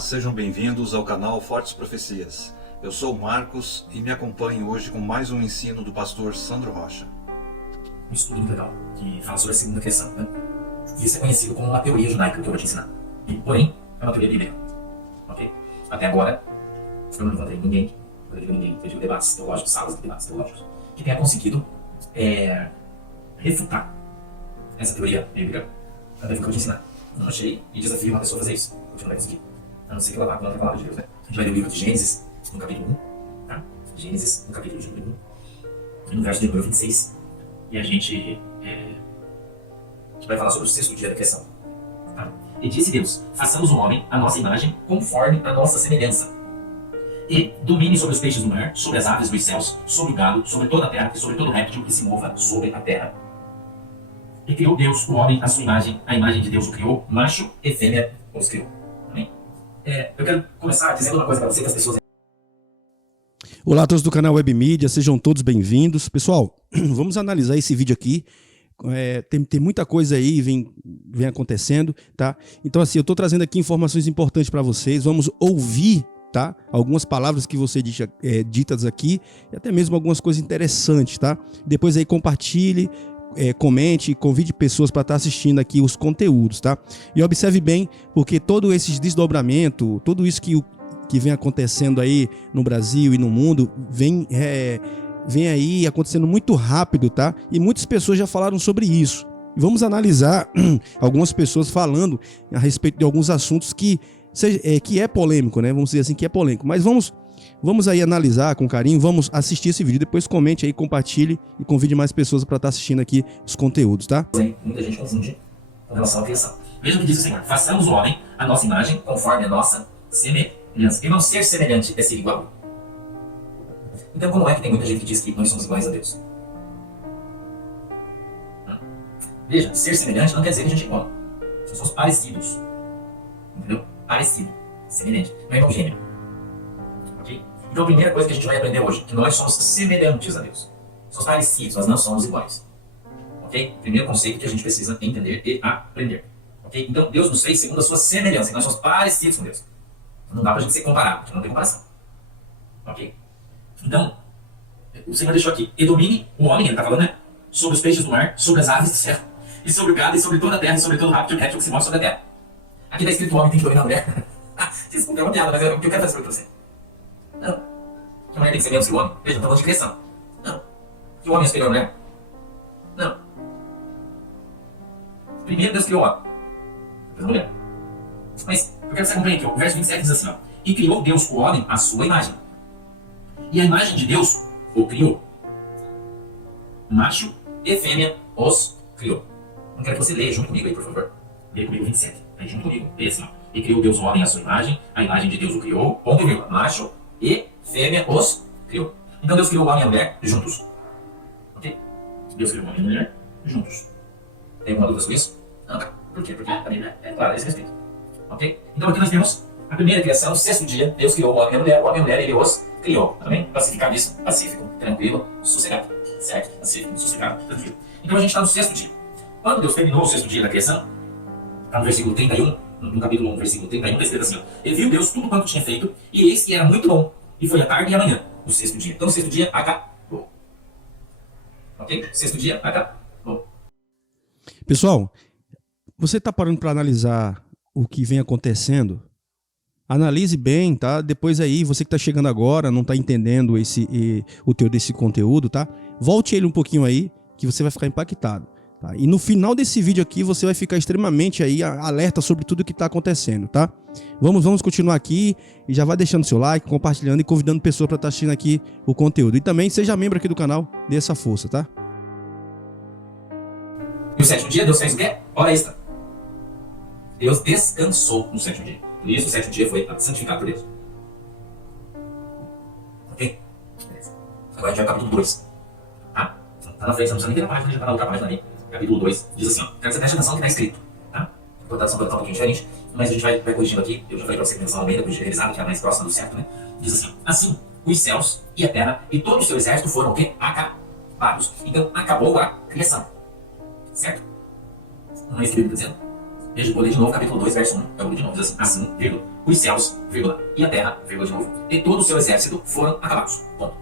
sejam bem-vindos ao canal Fortes Profecias. Eu sou o Marcos e me acompanho hoje com mais um ensino do pastor Sandro Rocha. Um estudo muito legal, que fala sobre a segunda criação, né? Isso é conhecido como uma teoria judaica que eu vou te ensinar. Porém, é uma teoria bíblica. Ok? Até agora, eu não encontrei ninguém, eu tive debates teológicos, salas de debates teológicos, que tenha conseguido refutar essa teoria bíblica na teoria que eu vou te ensinar. Não achei e desafio uma pessoa a fazer isso. A gente não vai conseguir. A não ser que ela vá contra a palavra de Deus, né? A gente vai ler o livro de Gênesis, no capítulo 1, tá? Gênesis, no capítulo de número 1, no verso de número 26. E a gente vai falar sobre o sexto dia da criação. Tá? E disse Deus: façamos o homem à nossa imagem, conforme a nossa semelhança. E domine sobre os peixes do mar, sobre as aves dos céus, sobre o gado, sobre toda a terra e sobre todo réptil que se mova sobre a terra. E criou Deus o homem à sua imagem, a imagem de Deus o criou, macho e fêmea os criou. Amém? Eu quero começar dizendo uma coisa para você que as pessoas... Olá a todos do canal Web Mídia, sejam todos bem-vindos. Pessoal, vamos analisar esse vídeo aqui. Tem muita coisa aí vem acontecendo, tá? Então assim, eu estou trazendo aqui informações importantes para vocês. Vamos ouvir, tá? Algumas palavras que você ditas aqui e até mesmo algumas coisas interessantes, tá? Depois aí compartilhe, comente, convide pessoas para estar assistindo aqui os conteúdos, tá? E observe bem, porque todo esse desdobramento, tudo isso que vem acontecendo aí no Brasil e no mundo, vem aí acontecendo muito rápido, tá? E muitas pessoas já falaram sobre isso. E vamos analisar algumas pessoas falando a respeito de alguns assuntos que é polêmico, né? Vamos dizer assim que é polêmico. Mas vamos aí analisar com carinho, vamos assistir esse vídeo, depois comente aí, compartilhe e convide mais pessoas para estar assistindo aqui os conteúdos, tá? Muita gente confunde com relação à criação. Veja o que diz o Senhor: façamos o homem à nossa imagem, conforme a nossa semelhança. E não ser semelhante é ser igual. Então como é que tem muita gente que diz que nós somos iguais a Deus? Veja, ser semelhante não quer dizer que a gente é igual. Nós somos parecidos. Entendeu? Parecido. Semelhante. Não é igual gênero. Ok? Então a primeira coisa que a gente vai aprender hoje, que nós somos semelhantes a Deus. Somos parecidos, nós não somos iguais. Ok? Primeiro conceito que a gente precisa entender e aprender. Ok? Então Deus nos fez segundo a sua semelhança, e nós somos parecidos com Deus. Não dá pra gente ser comparado, porque não tem comparação. Ok? Então, o Senhor deixou aqui: e domine o homem, ele está falando, né? Sobre os peixes do mar, sobre as aves do céu, e sobre o gado, e sobre toda a terra, e sobre todo réptil que se move sobre a terra. Aqui está escrito: o homem tem que dominar a mulher. Desculpa, é uma piada, mas é o que eu quero fazer para você. Não. Que a mulher tem que ser menos que o homem. Veja, não falando de criação. Não. Que o homem é superior à mulher. Não. Primeiro Deus criou o homem, depois a mulher. Mas eu quero que você acompanhe aqui, ó. O verso 27 diz assim, ó: e criou Deus o homem à sua imagem. E a imagem de Deus o criou. Macho e fêmea os criou. Eu quero que você leia junto comigo aí, por favor. Leia comigo 27. Aí junto comigo. Leia assim, ó: e criou Deus o homem à sua imagem, a imagem de Deus o criou, ponto e vírgula. Macho e fêmea os criou. Então Deus criou o homem e a mulher juntos. Ok? Deus criou o homem e a mulher juntos. Tem alguma dúvida sobre isso? Não, tá. Por quê? Porque a Bíblia é clara a esse respeito. Ok? Então aqui nós temos a primeira criação, o sexto dia. Deus criou o homem e a mulher, ele os criou. Também pacificadíssimo, pacífico, tranquilo, sossegado. Certo? Pacífico, sossegado, tranquilo. Então a gente está no sexto dia. Quando Deus terminou o sexto dia da criação, está no versículo 31, no capítulo 1, versículo 31, está escrito assim, ó: e viu Deus tudo quanto tinha feito, e eis que era muito bom. E foi a tarde e a manhã, o sexto dia. Então o sexto dia acabou. Ok? Sexto dia acabou. Pessoal, você está parando para analisar o que vem acontecendo? Analise bem, tá? Depois aí, você que está chegando agora, não está entendendo o teu desse conteúdo, tá? Volte ele um pouquinho aí, que você vai ficar impactado. Tá? E no final desse vídeo aqui, você vai ficar extremamente aí alerta sobre tudo que está acontecendo, tá? Vamos continuar aqui e já vai deixando seu like, compartilhando e convidando pessoas para estar assistindo aqui o conteúdo. E também seja membro aqui do canal, dê essa força, tá? E o sétimo dia, Deus fez o quê? Hora extra. Deus descansou no sétimo dia. Por isso o sétimo dia foi santificado por Deus. Ok? Beleza. Agora a gente vai ao capítulo 2. Tá? Tá na frente, não precisa nem ter na página, já tá na outra página ali. Capítulo 2 diz assim, ó. Quero que você preste atenção no que está escrito. Tá? A importação pode estar um pouquinho diferente, mas a gente vai corrigindo aqui. Eu já falei para você que a versão Almeida, corrigida revisada, que é a mais próxima do certo, né? Diz assim: assim, os céus e a terra e todo o seu exército foram o quê? Acabados. Então acabou a criação. Certo? Não é isso que ele está dizendo? Veja, vou ler de novo capítulo 2, verso 1. Eu vou ler de novo, diz assim: assim, vírgula, os céus, vírgula, e a terra, vírgula de novo, e todo o seu exército foram acabados. Ponto.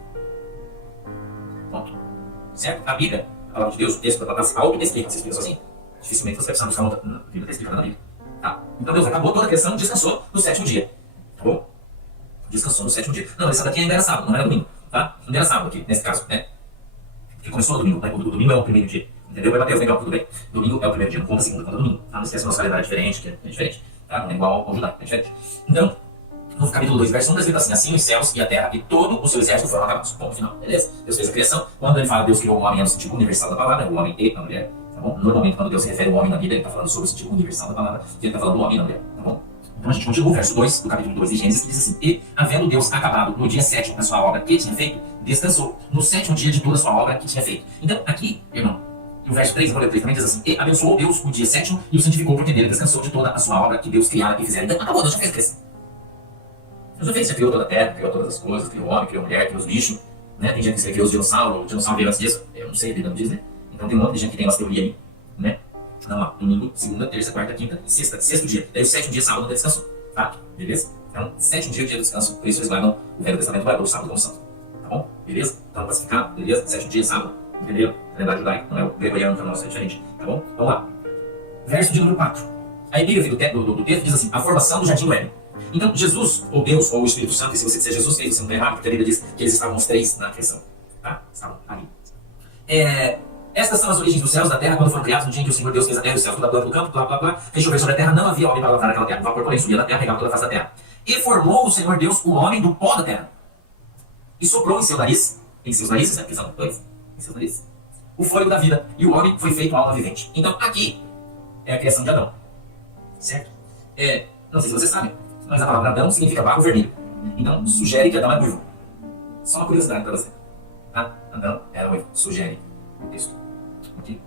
Ponto. Certo? A Bíblia, a palavra de Deus, o texto, ela se auto-explica, se explica sozinho. Dificilmente você vai precisar buscar outra. A Bíblia está explicando na Bíblia. Tá? Então Deus acabou toda a criação, descansou no sétimo dia. Tá bom? Descansou no sétimo dia. Não, esse daqui ainda era sábado, não era domingo. Tá? Não era sábado aqui, nesse caso, né? Porque começou no domingo, né? O domingo é o primeiro dia. Entendeu? Vai Mateus, legal, tudo bem. Domingo é o primeiro dia, não conta segunda, conta domingo. Tá? Não esquece que o nosso calendário é diferente, que é diferente. Tá? Não é igual ao judaico, é diferente. Então, no capítulo 2, verso 1, está escrito assim: assim os céus e a terra e todo o seu exército foram acabados. Ponto final. Beleza? Deus fez a criação. Quando ele fala Deus criou o homem, é no sentido universal da palavra, o homem e a mulher. Tá bom? Normalmente, quando Deus se refere ao homem na Bíblia, ele está falando sobre o sentido universal da palavra, que ele está falando do homem e da mulher. Tá bom? Então a gente continua o verso 2 do capítulo 2 de Gênesis, que diz assim: e, havendo Deus acabado no dia 7º a sua obra que tinha feito, descansou no 7º dia de toda a sua obra que tinha feito. Então, aqui, irmão, e o verso 3, no 3 também diz assim: e abençoou Deus o dia 7º e o santificou, porque nele descansou de toda a sua obra que Deus criara e fizera. Então, acabou, Deus já fez a criação. Deus já fez, já criou toda a terra, criou todas as coisas, criou o homem, criou a mulher, criou os bichos. Né? Tem gente que criou os dinossauros, o dinossauro veio antes disso, eu não sei, a Bíblia não diz, né? Então tem um monte de gente que tem umas teorias aí, né? Não, lá, domingo, segunda, terça, quarta, quinta e sexta, sexto dia. Daí o 7º dia, sábado, descansou. Tá? Beleza? Então, 7º dia, o dia do descanso, por isso eles guardam o Velho Testamento, guardou o sábado como santo. Tá bom? Beleza? Então, classificado, beleza? 7º dia, sábado, entendeu? Calendário judaico, não é o gregoriano, que é o nosso, é diferente. Tá bom? Vamos lá. Verso de número 4. A epígrafe do texto diz assim: a formação do jardim do Éden. Então, Jesus, ou Deus, ou o Espírito Santo, e se você disser Jesus fez, você não está errado, porque a Bíblia diz que eles estavam os três na criação. Tá? Estavam ali. Estas são as origens dos céus e da terra quando foram criados no dia em que o Senhor Deus fez a terra e os céus, toda a planta do campo, blá blá blá. Fez chover sobre a terra, não havia homem para lavrar aquela terra. O vapor, porém, subia da terra, regava toda a face da terra. E formou o Senhor Deus o homem do pó da terra. E soprou em seu nariz, em seus narizes, né? Porque são dois, em seus narizes, o fôlego da vida. E o homem foi feito alma vivente. Então, aqui é a criação de Adão. Certo? Não sei se vocês sabem, mas a palavra Adão significa barro vermelho. Então, sugere que Adão é ruivo. Só uma curiosidade para você. Tá? Adão era ruivo. Sugere o texto. Okay?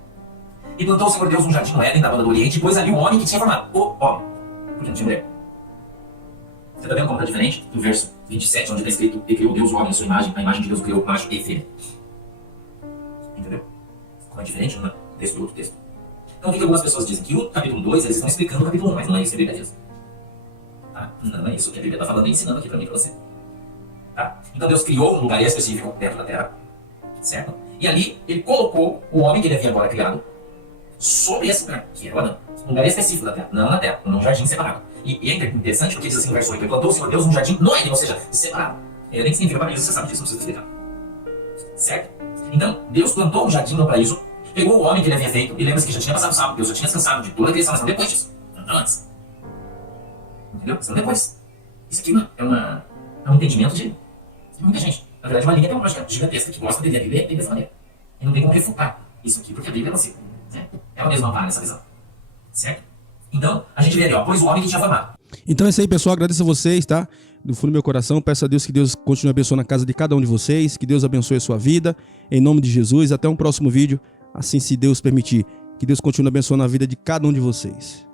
E plantou o Senhor Deus um jardim no Éden, da banda do Oriente, e pôs ali o homem que tinha formado. O homem. Porque não tinha mulher. Você está vendo como está diferente do verso 27, onde está escrito: e criou Deus o homem à sua imagem, a imagem de Deus o criou, macho e fêmea. Entendeu? Como é diferente um texto do outro texto. Então, o que algumas pessoas dizem? Que o capítulo 2, eles estão explicando o capítulo 1, mas não é isso que a Bíblia diz. Tá? Não é isso que a Bíblia está falando e ensinando aqui para mim e para você. Tá? Então, Deus criou um lugar específico dentro da terra, certo? E ali, ele colocou o homem que ele havia agora criado sobre esse lugar, que era o Adão. Um lugar específico da terra, não na terra, num jardim separado. E é interessante porque diz assim no verso 8: ele plantou o Senhor Deus um jardim no Éden, ou seja, separado. Ele nem significa paraíso, você sabe disso, não precisa explicar. Certo? Então, Deus plantou um jardim no paraíso, pegou o homem que ele havia feito, e lembra-se que já tinha passado o sábado, Deus já tinha descansado de toda a criação, mas não depois disso, não antes. Entendeu? Mas não depois. Isso aqui é um entendimento de muita gente. Na verdade, uma linha teológica gigantesca que gosta de ler a Bíblia dessa maneira. E não tem como refutar isso aqui, porque a Bíblia é você. Né? Ela mesma ampara nessa visão. Certo? Então, a gente vê ali, ó, pois o homem que tinha formado. Então é isso aí, pessoal. Agradeço a vocês, tá? Do fundo do meu coração. Peço a Deus que Deus continue abençoando a casa de cada um de vocês. Que Deus abençoe a sua vida. Em nome de Jesus. Até um próximo vídeo. Assim, se Deus permitir. Que Deus continue abençoando a vida de cada um de vocês.